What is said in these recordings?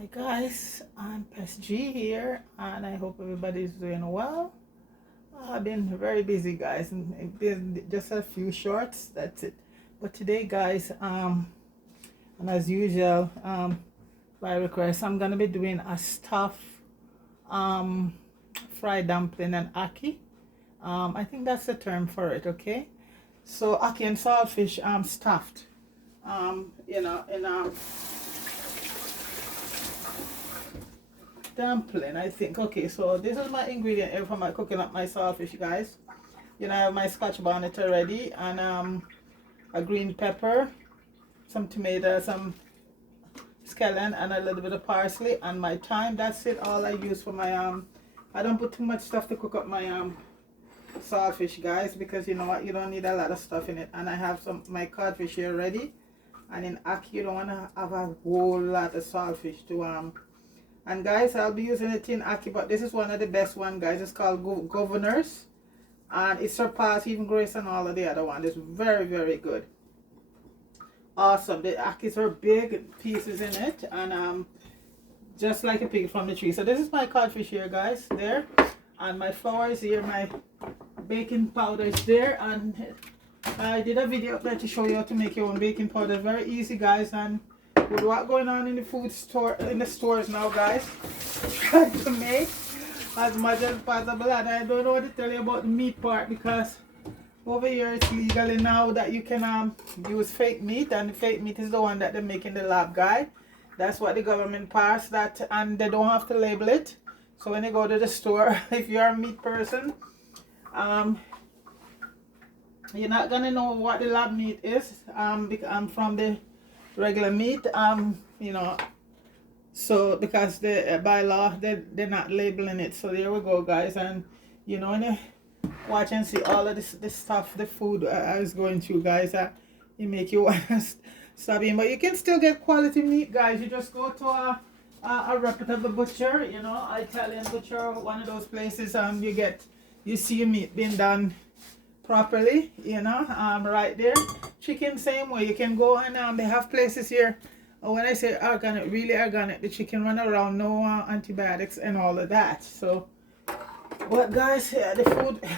Hi guys, I'm G here and I hope everybody's doing well. I've been very busy guys, and it's been just a few shorts, that's it. But today guys, and as usual, by request, I'm gonna be doing a stuffed um fried dumpling and ackee. I think that's the term for it, okay? So ackee and saltfish stuffed. In dumpling, I think. Okay, so this is my ingredient here for my cooking up my saltfish, guys. I have my scotch bonnet already, and a green pepper, some tomato, some scallion, and a little bit of parsley, and my thyme. That's it. All I use for my I don't put too much stuff to cook up my saltfish, guys, because you know what, you don't need a lot of stuff in it. And I have some my codfish here ready, and in ackee you don't want to have a whole lot of saltfish to and guys, I'll be using it in ackee, but this is one of the best one, guys. It's called Governors, and it surpassed even Grace and all of the other one. It's very, very good. Awesome. The ackees are big pieces in it, and just like a pig from the tree. So this is my codfish here, guys, there, and my flour is here, my baking powder is there, and I did a video up there to show you how to make your own baking powder. Very easy, guys, and with what going on in the food store, in the stores now, guys, try to make as much as possible. And I don't know what to tell you about the meat part, because over here it's legally now that you can use fake meat, and the fake meat is the one that they make in the lab, guy. That's what the government passed, that, and they don't have to label it. So when you go to the store, if you're a meat person, you're not gonna know what the lab meat is, from the regular meat, so because the by law they're not labeling it. So there we go, guys. And when you watch and see all of this stuff, the food I was going through, guys, it make you want to stop eating. But you can still get quality meat, guys. You just go to a reputable butcher, Italian butcher, one of those places. You see your meat being done properly, right there. Chicken, same way. You can go and they have places here. When I say organic, really organic, the chicken run around, no antibiotics and all of that. So, but guys, yeah, the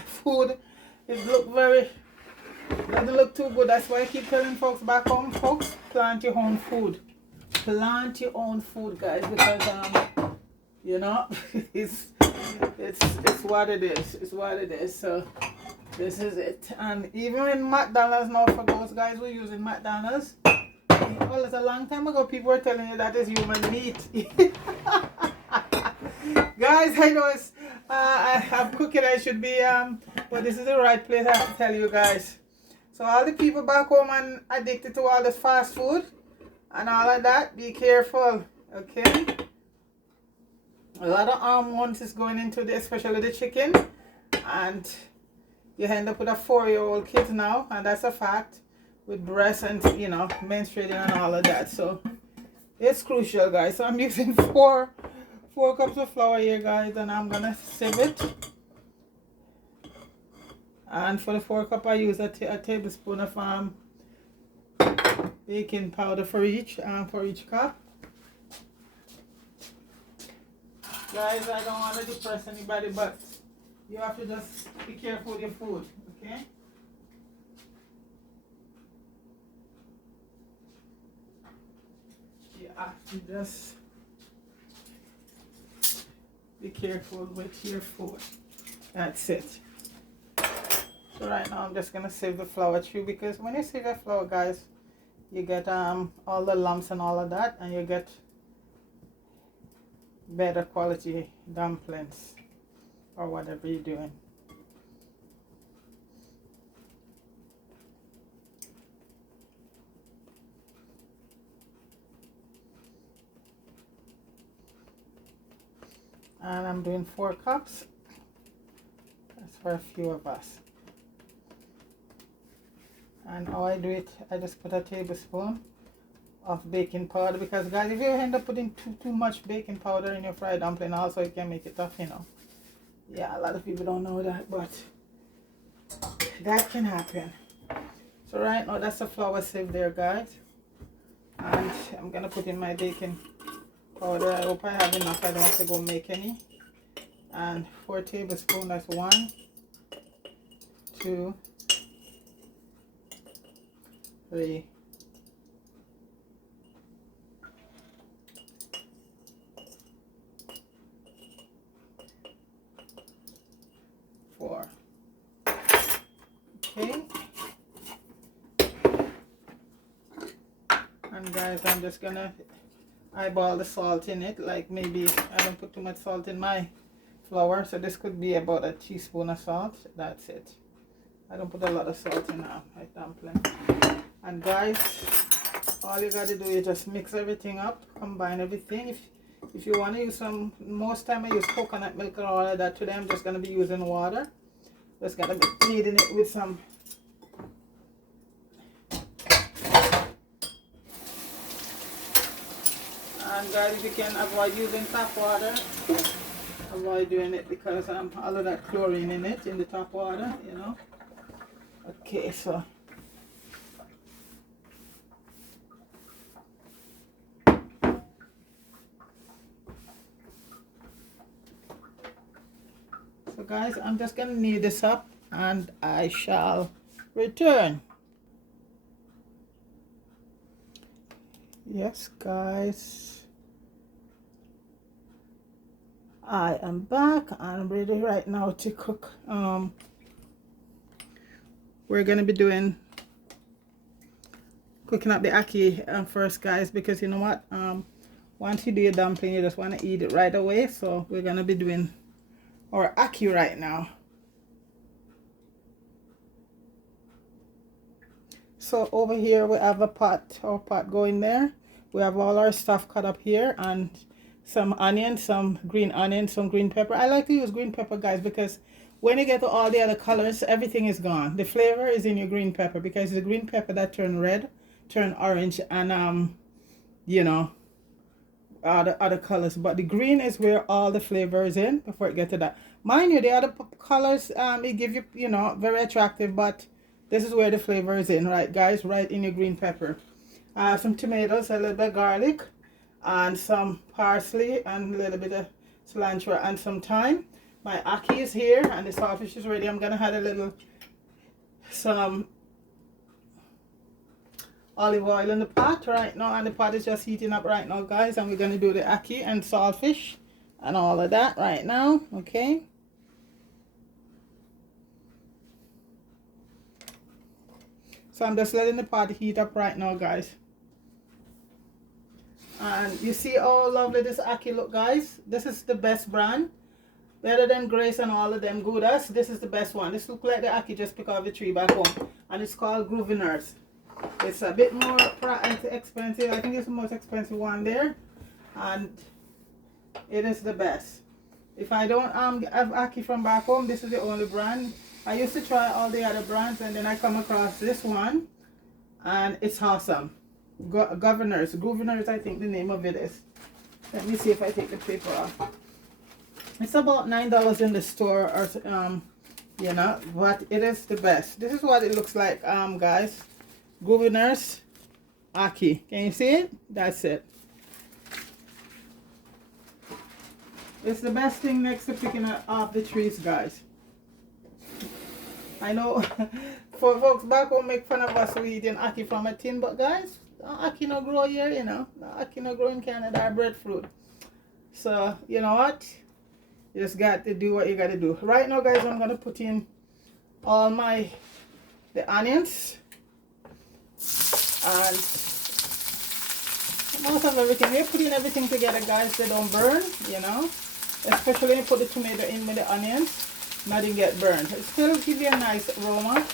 food, it doesn't look too good. That's why I keep telling folks back home, folks, plant your own food. Plant your own food, guys, because it's what it is. It's what it is. So this is it. And even in McDonald's now, for those guys who are using McDonald's, well, it's a long time ago people were telling you that is human meat. Guys, I know it's I'm cooking, I should be but this is the right place, I have to tell you guys. So all the people back home and addicted to all this fast food and all of that, be careful, okay? A lot of hormones is going into this, especially the chicken, and you end up with a 4-year-old kid now, and that's a fact, with breasts and menstruating and all of that. So it's crucial, guys. So I'm using four cups of flour here, guys, and I'm gonna sieve it. And for the 4 cup, I use a tablespoon of baking powder for each cup. Guys, I don't want to depress anybody, but you have to just be careful with your food, okay? You have to just be careful with your food. That's it. So right now I'm just gonna sieve the flour through, because when you sieve the flour, guys, you get all the lumps and all of that, and you get better quality dumplings or whatever you're doing. And I'm doing 4 cups. That's for a few of us. And how I do it, I just put a tablespoon of baking powder, because guys, if you end up putting too much baking powder in your fried dumpling, also it can make it tough, Yeah, a lot of people don't know that, but that can happen. So right now, that's the flour sieve there, guys. And I'm gonna put in my baking powder. I hope I have enough. I don't have to go make any. And 4 tablespoons. That's 1, 2, 3, 4. Okay. And guys, I'm just gonna eyeball the salt in it. Like maybe I don't put too much salt in my flour, so this could be about a teaspoon of salt. That's it. I don't put a lot of salt in my dumpling. And guys, all you gotta do is just mix everything up, combine everything. If you want to use some, most time I use coconut milk and all of that. Today I'm just gonna be using water. Just gonna be kneading it with some and guys, if you can avoid using tap water, avoid doing it because all of that chlorine in it, in the tap water, you know. Okay, so guys, I'm just gonna knead this up and I shall return. Yes guys, I am back. I'm ready right now to cook. We're gonna be cooking up the ackee first guys, because you know what, once you do your dumpling you just want to eat it right away. So we're gonna be doing our ackee right now. So over here we have our pot going there. We have all our stuff cut up here and some onion, some green onion, some green pepper. I like to use green pepper guys, because when you get to all the other colors, everything is gone. The flavor is in your green pepper, because it's the green pepper that turn red, turn orange, and you know, other colors. But the green is where all the flavor is in before it get to that. Mind you, the other colors it give you, you know, very attractive, but this is where the flavor is in, right guys, right in your green pepper. I have some tomatoes, a little bit of garlic, and some parsley, and a little bit of cilantro, and some thyme. My ackee is here, and the saltfish is ready. I'm gonna add some olive oil in the pot right now, and the pot is just heating up right now guys, and we're gonna do the ackee and saltfish and all of that right now. Okay, so I'm just letting the pot heat up right now guys. And you see how lovely this ackee look guys. This is the best brand, better than Grace and all of them Goudas. This is the best one. This look like the ackee just pick off the tree back home, and it's called Grosvenor's. It's a bit more expensive. I think it's the most expensive one there, and it is the best. If I don't have ackee from back home, this is the only brand. I used to try all the other brands, and then I come across this one, and it's awesome. Grosvenor's, I think the name of it is. Let me see if I take the paper off. It's about $9 in the store, or you know, but it is the best. This is what it looks like guys. Grosvenor's ackee. Can you see it? That's it. It's the best thing next to picking off the trees guys. I know for folks back home make fun of us we eating ackee from a tin, but guys, ackee no grow here, you know. Ackee no grow in Canada, breadfruit. So you know what, you just got to do what you got to do. Right now guys, I'm gonna put in all the onions and most of everything. We're putting everything together guys, they don't burn, you know, especially when you put the tomato in with the onions. Nothing get burned. It still give you a nice aroma,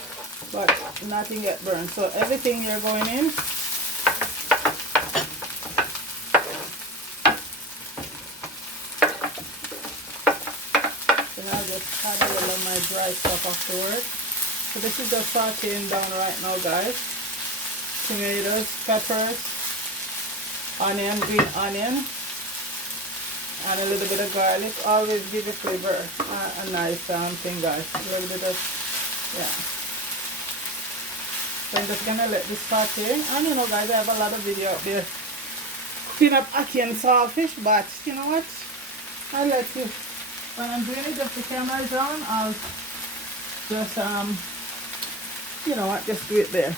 but nothing get burned. So everything you're going in. Then I'll just add a little of my dry stuff afterwards. So this is just sauteing down right now guys. Tomatoes, peppers, onion, green onion, and a little bit of garlic. Always give the flavor a nice thing guys. A little bit of, yeah. So I'm just gonna let this saute. And you know guys, I have a lot of video out there clean up ackee and saltfish, but you know what? I let you, when I'm doing it, just the camera is on, I'll just, you know what, just do it there.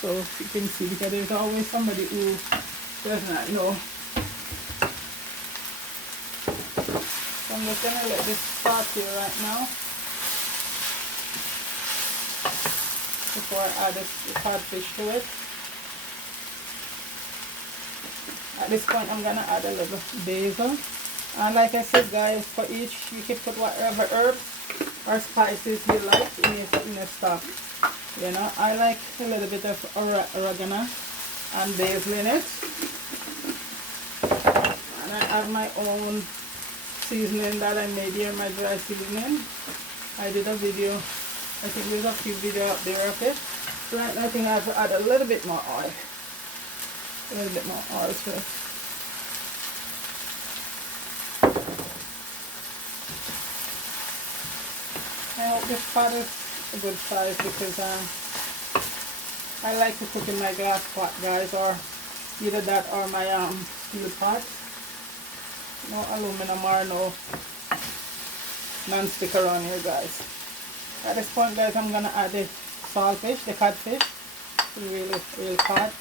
So you can see, because there's always somebody who does not know. So I'm just gonna let this start here right now before I add the codfish to it. At this point I'm gonna add a little basil, and like I said guys, for each you can put whatever herbs or spices you like in your stock. You know, I like a little bit of oregano and basil in it, and I have my own seasoning that I made here, my dry seasoning. I did a video, I think there's a few videos up there of it. Right now I think I have to add a little bit more oil. A little bit more oil to it. I hope this pot is a good size, because I like to cook in my glass pot guys, or either that or my steel pot. No aluminum or no non-stick around here guys. At this point guys, I'm gonna add the saltfish, the codfish, real cod.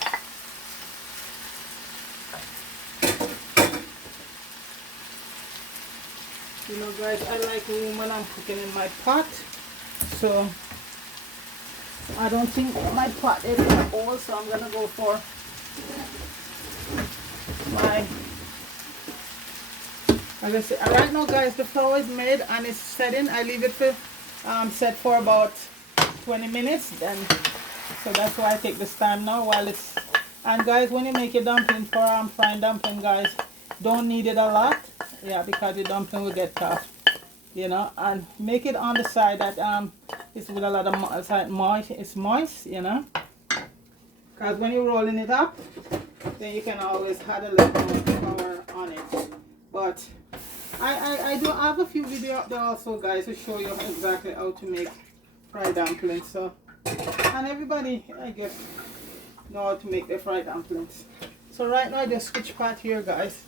You know guys, I like room when I'm cooking in my pot, so I don't think my pot is old, so I'm gonna go for my, as I say, right now guys, the flour is made and it's setting. I leave it to set for about 20 minutes then, so that's why I take this time now while it's, and guys, when you make your dumpling for frying dumpling guys, don't knead it a lot, yeah, because the dumpling will get tough, you know, and make it on the side that it's with a lot of moist, it's moist, you know, because when you're rolling it up, then you can always add a little more flour on it. But I do have a few videos up there also guys to show you exactly how to make fried dumplings. So, and everybody I guess know how to make their fried dumplings. So right now I just switch pot here guys.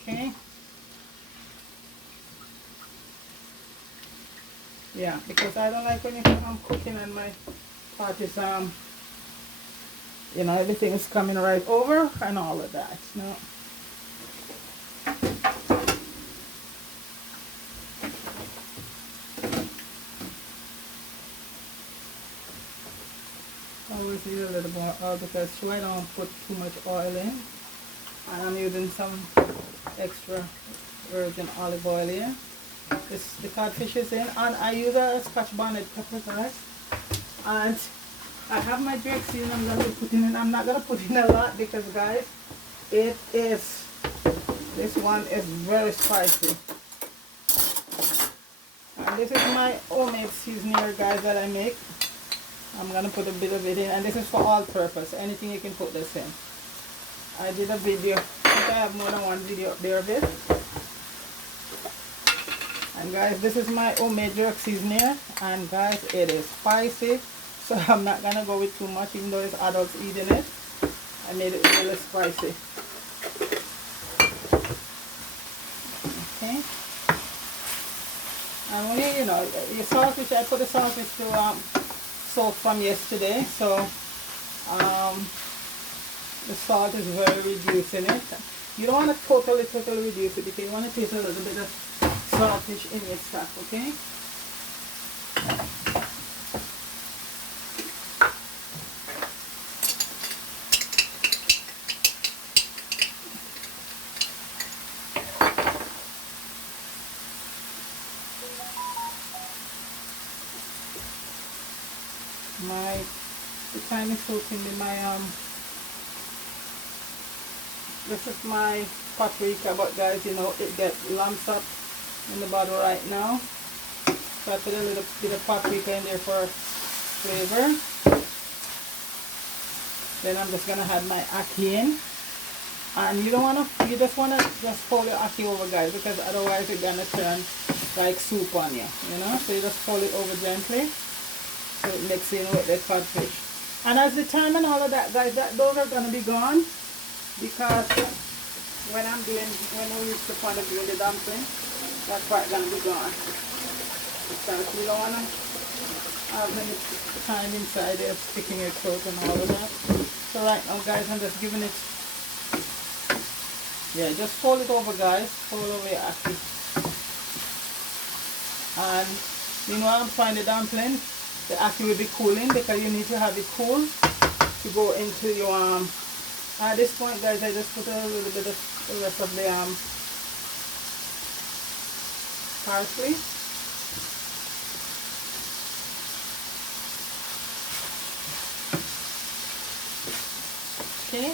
Okay. Yeah, because I don't like when I'm cooking and my pot is you know, everything is coming right over and all of that. No. Always need a little more oil, because I don't put too much oil in, and I'm using some extra virgin olive oil here. The codfish is in, and I use a Scotch bonnet pepper guys, and I have my drink seasoning I'm going to be putting in. I'm not going to put in a lot because guys, this one is very spicy. And this is my homemade seasoning guys that I make. I'm going to put a bit of it in, and this is for all purpose. Anything you can put this in. I did a video, I think I have more than one video up there of it. And guys, this is my homemade jerk seasoning, and guys, it is spicy. So I'm not gonna go with too much, even though it's adults eating it. I made it really spicy. Okay. And when you know, your saltfish, I put the saltfish to soak from yesterday, so the salt is very reduced in it. You don't want to totally reduce it, because you want to taste a little bit of saltfish in your stock, okay? The time is soaking in my this is my paprika, but guys, you know, it gets lumps up in the bottle right now, so I put a little bit of paprika in there for flavor. Then I'm just gonna add my ackee in, and you don't wanna, you just wanna just fold your ackee over guys, because otherwise it's gonna turn like soup on you, you know. So you just fold it over gently, so it mixes in with the codfish. And as the time and all of that, guys, those are gonna be gone because when we reach the point of doing the dumpling, that part gonna be gone. Because we don't wanna have any time inside there sticking your throat and all of that. So right now, guys, I'm just giving it. Yeah, just fold it over, guys. Fold over your ackee. And you know, I'm frying the dumpling. The ackee will be cooling because you need to have it cool to go into your at this point, guys, I just put a little bit of the rest of the parsley. Okay.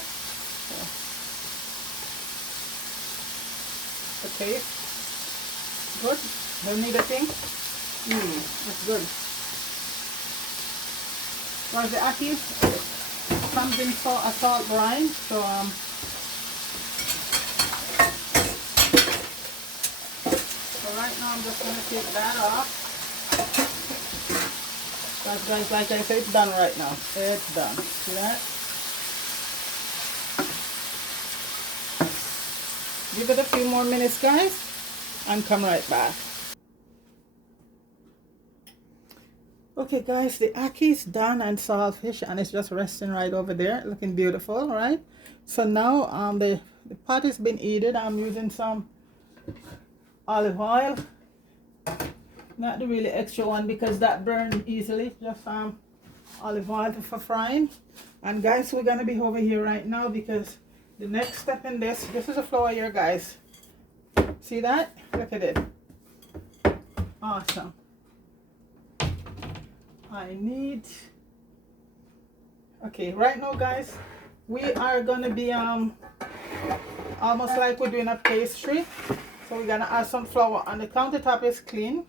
Okay. Good. Don't need a thing. That's good. Well, the ackee comes in a salt brine, so right now I'm just gonna take that off. But guys, like I said, it's done right now. It's done. See that? Give it a few more minutes, guys, and come right back. Okay, guys, the ackee is done and saltfish, and it's just resting right over there, looking beautiful, right? So now the pot has been heated. I'm using some olive oil, not the really extra one because that burns easily. Just olive oil for frying. And guys, we're gonna be over here right now because the next step in this is a flour here, guys. See that? Look at it. Awesome. I need, okay, right now, guys, we are gonna be almost like we're doing a pastry. So we're gonna add some flour, and the countertop is clean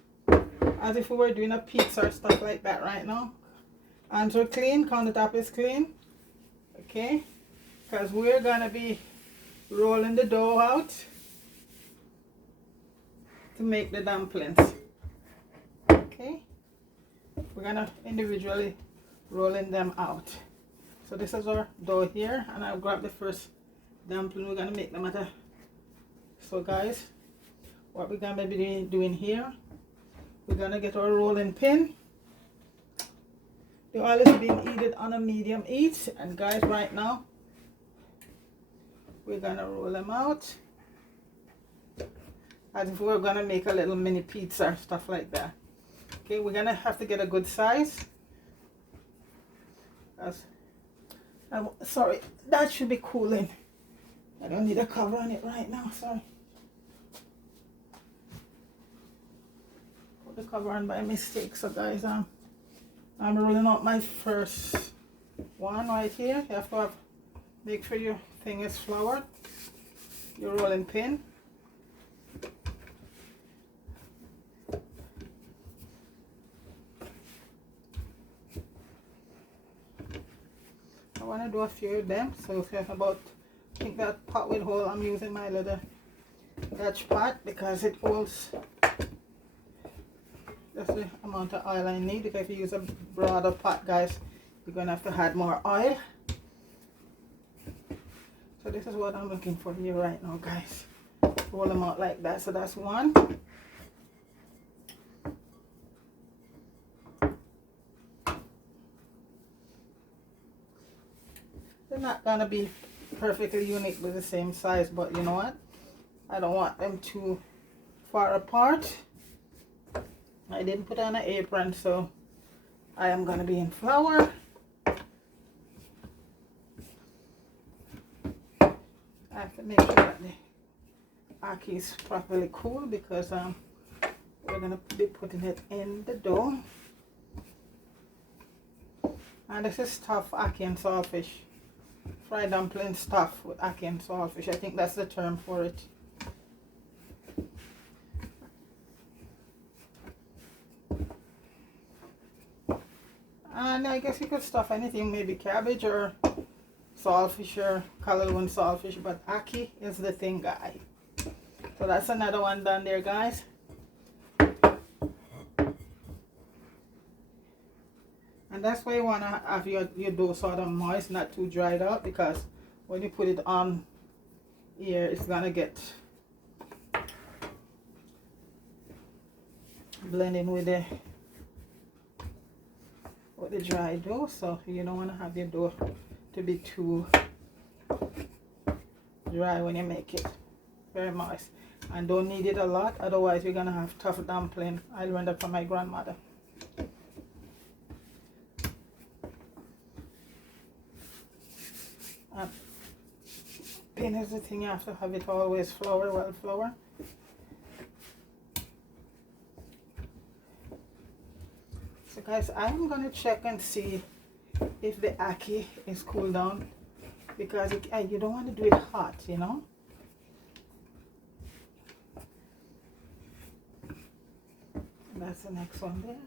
as if we were doing a pizza or stuff like that right now. And so clean, countertop is clean, okay, because we're gonna be rolling the dough out to make the dumplings. Okay, we're gonna individually rolling them out. So this is our dough here, and I'll grab the first dumpling. We're gonna make them at a, so guys, what we're gonna be doing here, we're gonna get our rolling pin. The oil is being heated on a medium heat, and guys, right now we're gonna roll them out as if we're gonna make a little mini pizza or stuff like that. Okay, we're gonna have to get a good size. Sorry, that should be cooling. I don't need a cover on it right now, sorry. Put the cover on by mistake. So guys, I'm rolling out my first one right here. You have to make sure your thing is floured, your rolling pin. I want to do a few of them, so if you have about, I think that pot will hold. I'm using my little Dutch pot because it holds just the amount of oil I need. Because if you use a broader pot, guys, you're gonna have to add more oil. So this is what I'm looking for here right now, guys. Roll them out like that. So that's one. They're not gonna be perfectly unique with the same size, but you know what? I don't want them too far apart. I didn't put on an apron, so I am gonna be in flour. I have to make sure that the ackee is properly cool because we're gonna be putting it in the dough. And this is stuffed ackee and saltfish. Fried dumpling stuffed with ackee and saltfish. I think that's the term for it. And I guess you could stuff anything, maybe cabbage or saltfish or Callaloo saltfish, but ackee is the thing, guys. So that's another one done there, guys. And that's why you want to have your dough sort of moist, not too dried out, because when you put it on here, it's gonna get blending with the dry dough. So you don't want to have your dough to be too dry when you make it. Very moist, and don't knead it a lot, otherwise you're gonna have tough dumpling. I learned that from my grandmother. Pin is the thing, you have to have it always flour, well flour. So guys, I'm gonna check and see if the ackee is cooled down, because you don't want to do it hot, you know. That's the next one there.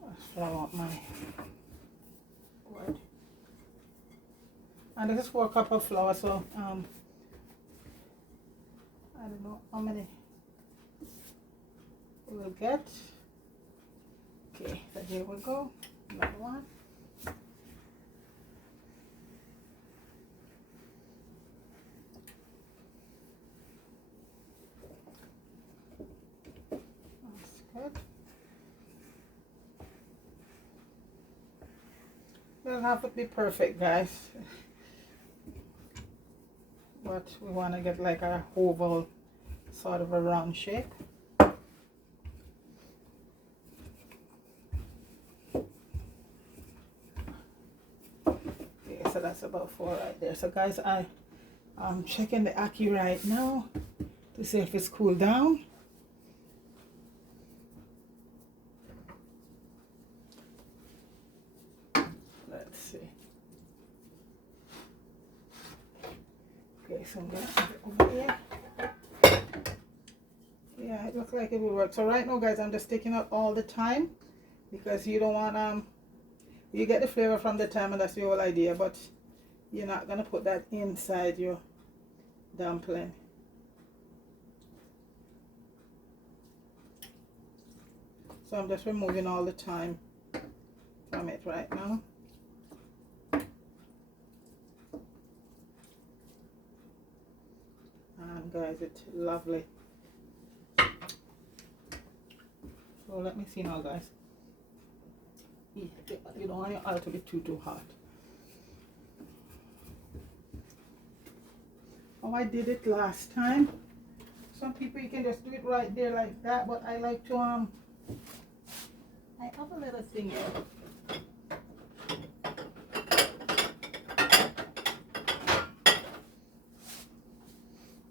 Let's flour out my wood. And this is 4 cups of flour, so I don't know how many we'll get. Okay, so here we go. Another one. Doesn't have to be perfect, guys, but we want to get like a oval sort of a round shape. Okay, so that's about 4 right there. So guys, I'm checking the ackee right now to see if it's cooled down. Okay, so I'm gonna put it over here. Yeah, it looks like it will work. So right now, guys, I'm just taking out all the thyme, because you don't want you get the flavor from the thyme, and that's the whole idea, but you're not gonna put that inside your dumpling. So I'm just removing all the thyme from it right now. And guys, it's lovely. So let me see now, guys. You don't want your oil to be too hot. Oh, I did it last time. Some people, you can just do it right there like that, but I like to I have a little thing here.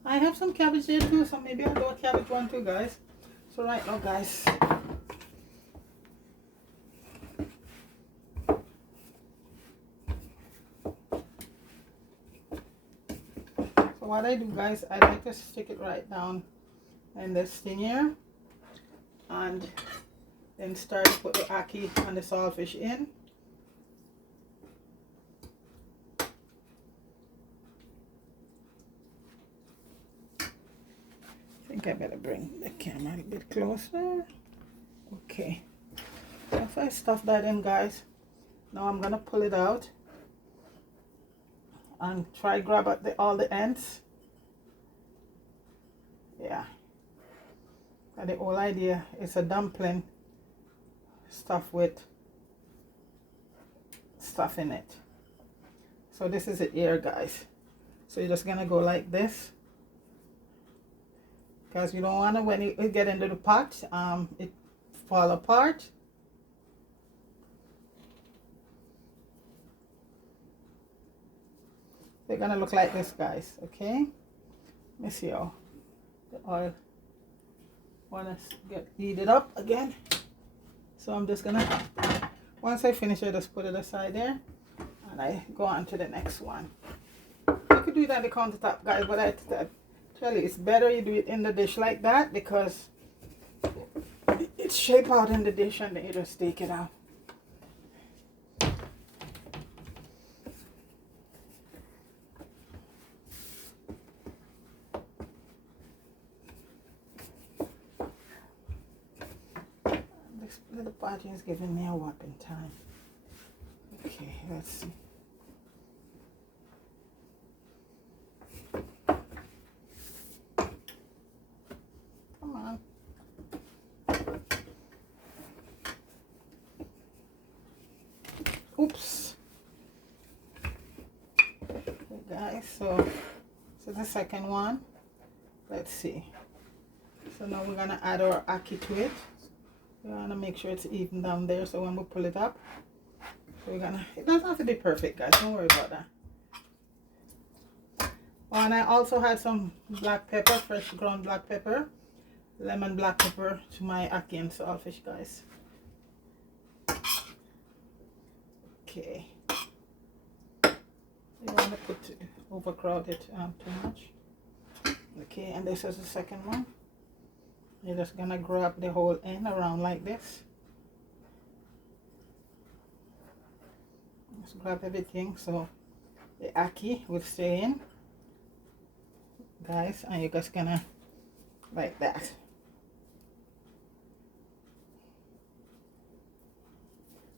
I have some cabbage there too, so maybe I'll do a cabbage one too, guys. So right now, guys, so what I do, guys, I like to stick it right down in this thing here, and then start to put the ackee and the saltfish in. I think I better bring the camera a bit closer. Okay, after I stuff that in, guys, now I'm gonna pull it out and try grab at all the ends. Yeah, and the whole idea is a dumpling stuffed with stuff in it. So this is it here, guys. So you're just gonna go like this, because you don't want to, when you get into the pot, it fall apart. They're gonna look like this, guys. Okay, let me see how the oil wanna get heated up again. So I'm just gonna, once I finish, I just put it aside there, and I go on to the next one. You could do it on the countertop, guys, but I tell you, it's better you do it in the dish like that, because it's shape out in the dish, and then you just take it out. little party is giving me a whopping time. Okay, let's see. Come on. Oops. Okay, guys, so this is the second one. Let's see. So now we're gonna add our ackee to it. We wanna make sure it's even down there, so when we pull it up, so we're gonna, it doesn't have to be perfect, guys, don't worry about that. Oh, and I also had some black pepper, fresh ground black pepper, lemon black pepper to my ackee and saltfish, guys. Okay. You don't want to put overcrowd it too much. Okay, and this is the second one. You're just gonna grab the whole end around like this. Just grab everything so the ackee will stay in, guys, and you're just gonna like that.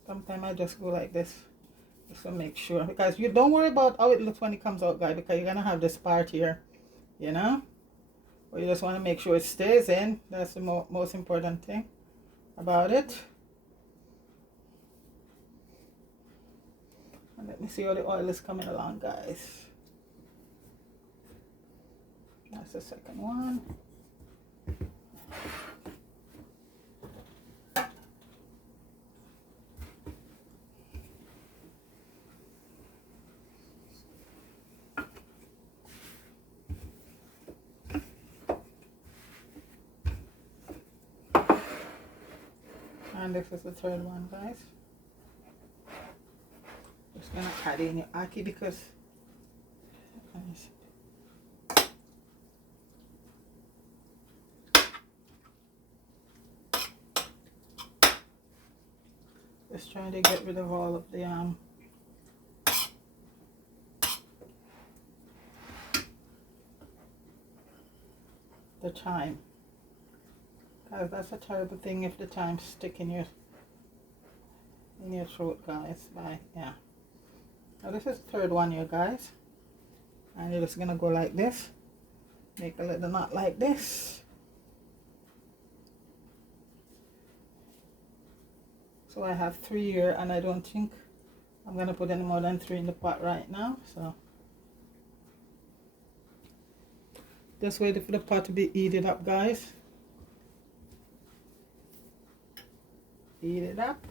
Sometimes I just go like this just to make sure, because you don't worry about how it looks when it comes out, guys, because you're gonna have this part here, you know, but you just want to make sure it stays in. That's the most important thing about it. And let me see how the oil is coming along, guys. That's the second one. And this is the third one, guys. Just gonna add in your ackee because just trying to get rid of all of the thyme, guys. That's a terrible thing if the thyme stick in your throat, guys. Yeah. Now this is the third one here, guys, and you're just gonna go like this, make a little knot like this. So I have 3 here, and I don't think I'm gonna put any more than 3 in the pot right now, so just wait for the pot to be heated up, guys. Heat it up.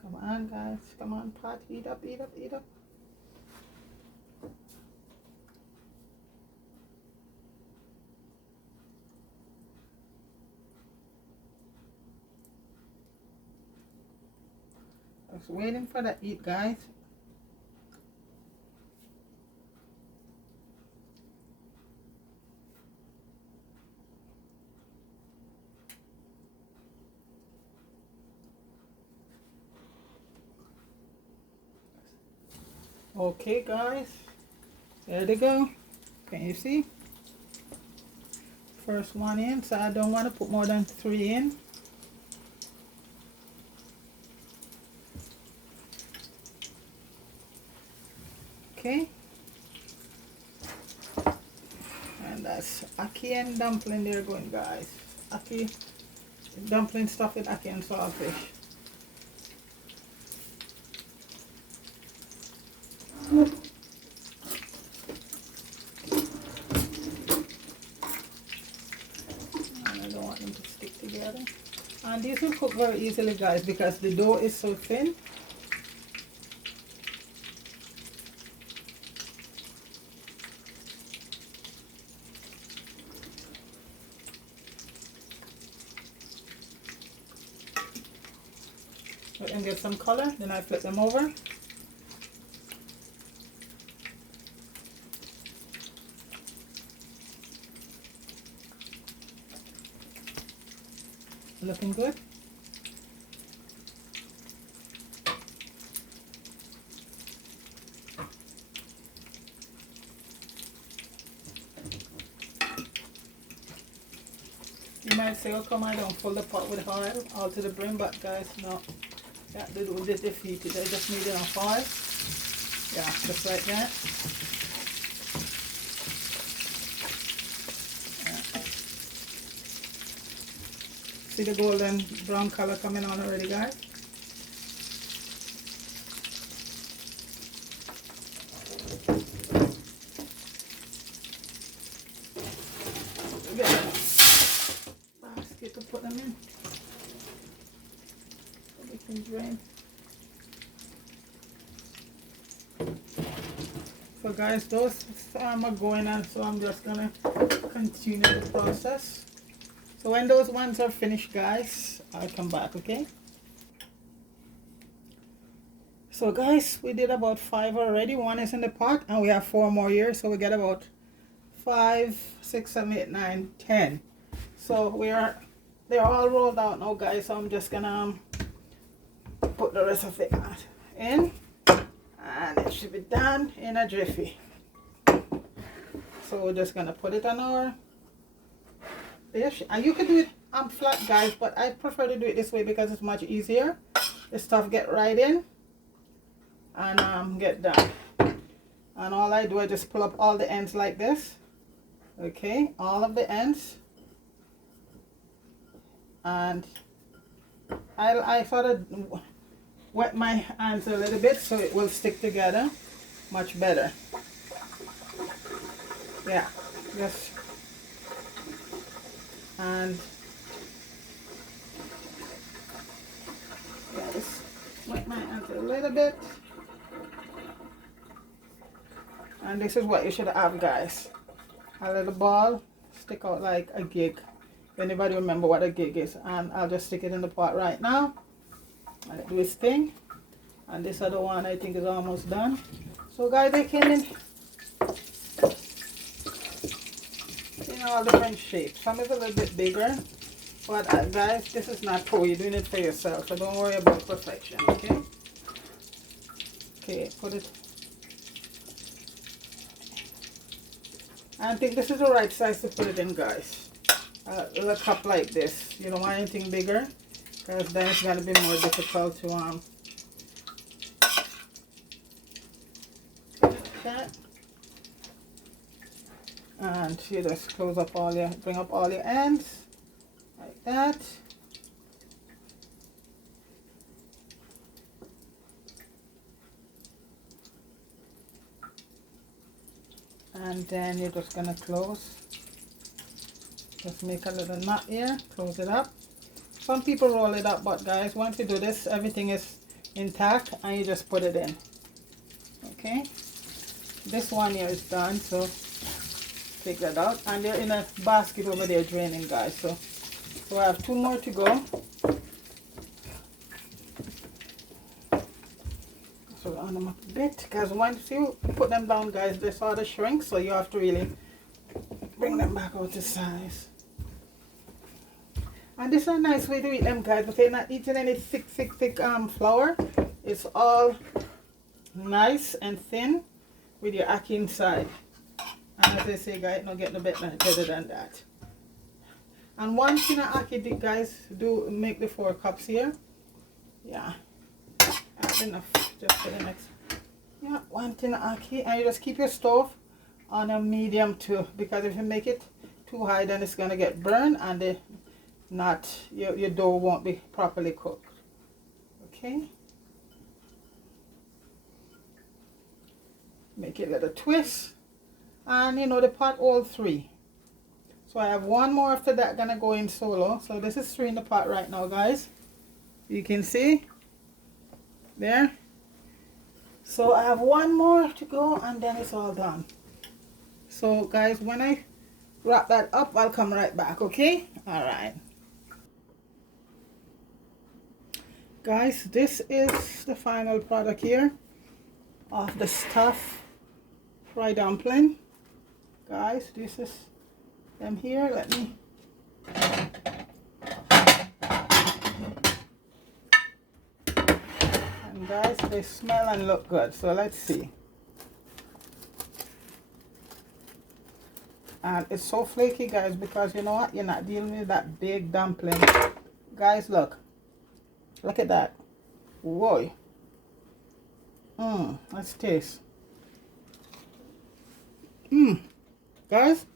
Come on, guys. Come on, pot. Heat up, heat up, heat up. Just waiting for the heat, guys. Okay, guys, there they go. Can you see? First one in, so I don't want to put more than 3 in. Okay, and that's ackee and dumpling. They're going, guys. Ackee, dumpling stuffed with ackee and saltfish. And these will cook very easily, guys, because the dough is so thin. Let them get some color, then I flip them over. Looking good. You might say, oh come, I don't fill the pot with oil all to the brim, but guys, no. Yeah, they do this defeated. I just need enough oil. Yeah, just like that. Yeah. See the golden brown color coming on already, guys? Basket to put them in. So we can drain. So guys, those are going on, so I'm just gonna continue the process. So when those ones are finished, guys, I'll come back, okay? So guys, we did about 5 already. 1 is in the pot and we have 4 more here, so we get about 5, 6, 7, 8, 9, 10. So they're all rolled out now, guys, so I'm just gonna put the rest of it in, and it should be done in a jiffy. So we're just gonna put it on our dish, and you can do it flat, guys, but I prefer to do it this way because it's much easier. The stuff get right in and get done. And all I do, I just pull up all the ends like this. Okay, all of the ends, and I sort of wet my hands a little bit so it will stick together much better. Yeah, just, and yeah, just wet my hands a little bit, and this is what you should have, guys. A little ball stick out like a gig. If anybody remember what a gig is, and I'll just stick it in the pot right now. I'll do its thing, and this other one I think is almost done. So guys, they came in all different shapes. Some is a little bit bigger, but guys, this is not pro. You're doing it for yourself, so don't worry about perfection. Okay. Okay, put it. I think this is the right size to put it in, guys. A cup like this. You don't want anything bigger, because then it's going to be more difficult to that. And you just close up all your, bring up all your ends like that. And then you're just gonna close. Just make a little knot here, close it up. Some people roll it up, but guys, once you do this, everything is intact and you just put it in. Okay, this one here is done, so take that out, and they're in a basket over there draining, guys. So I have 2 more to go. So on them a bit, because once you put them down, guys, they sort of shrink, so you have to really bring them back out to size. And this is a nice way to eat them, guys, but you're not eating any thick flour. It's all nice and thin with your ackee inside. And as I say, guys, no get no better than that. And one thing ackee, guys, do make the 4 cups here. Yeah, that's enough just for the next. Yeah, 1 tin ackee, and you just keep your stove on a medium too, because if you make it too high, then it's gonna get burned, and your dough won't be properly cooked. Okay. Make it a little twist. And you know, the pot all 3. So I have 1 more after that gonna go in solo. So this is 3 in the pot right now, guys. You can see there. So I have 1 more to go, and then it's all done. So guys, when I wrap that up, I'll come right back. Okay. All right, guys, this is the final product here of the stuffed fried dumpling. Guys, this is them here. Let me guys, they smell and look good. So let's see. And it's so flaky, guys, because you know what? You're not dealing with that big dumpling. Guys, look. Look at that. Whoa. Let's taste. Guys.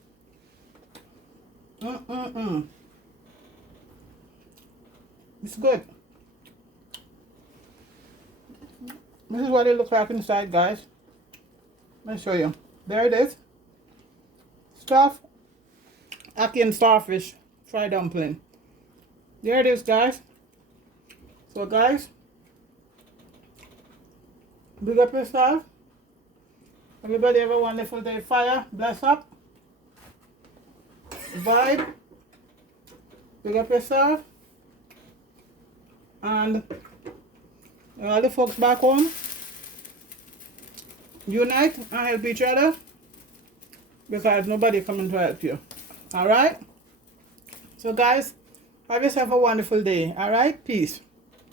It's good. This is what it looks like inside, guys. Let me show you. There it is. Stuffed ackee and starfish fried dumpling. There it is, guys. So, guys, big up yourself. Everybody have a wonderful day. Fire, bless up, vibe. Big up yourself. And all the folks back home, unite and help each other, because nobody coming to help you. Alright? So guys, have yourself a wonderful day. Alright? Peace.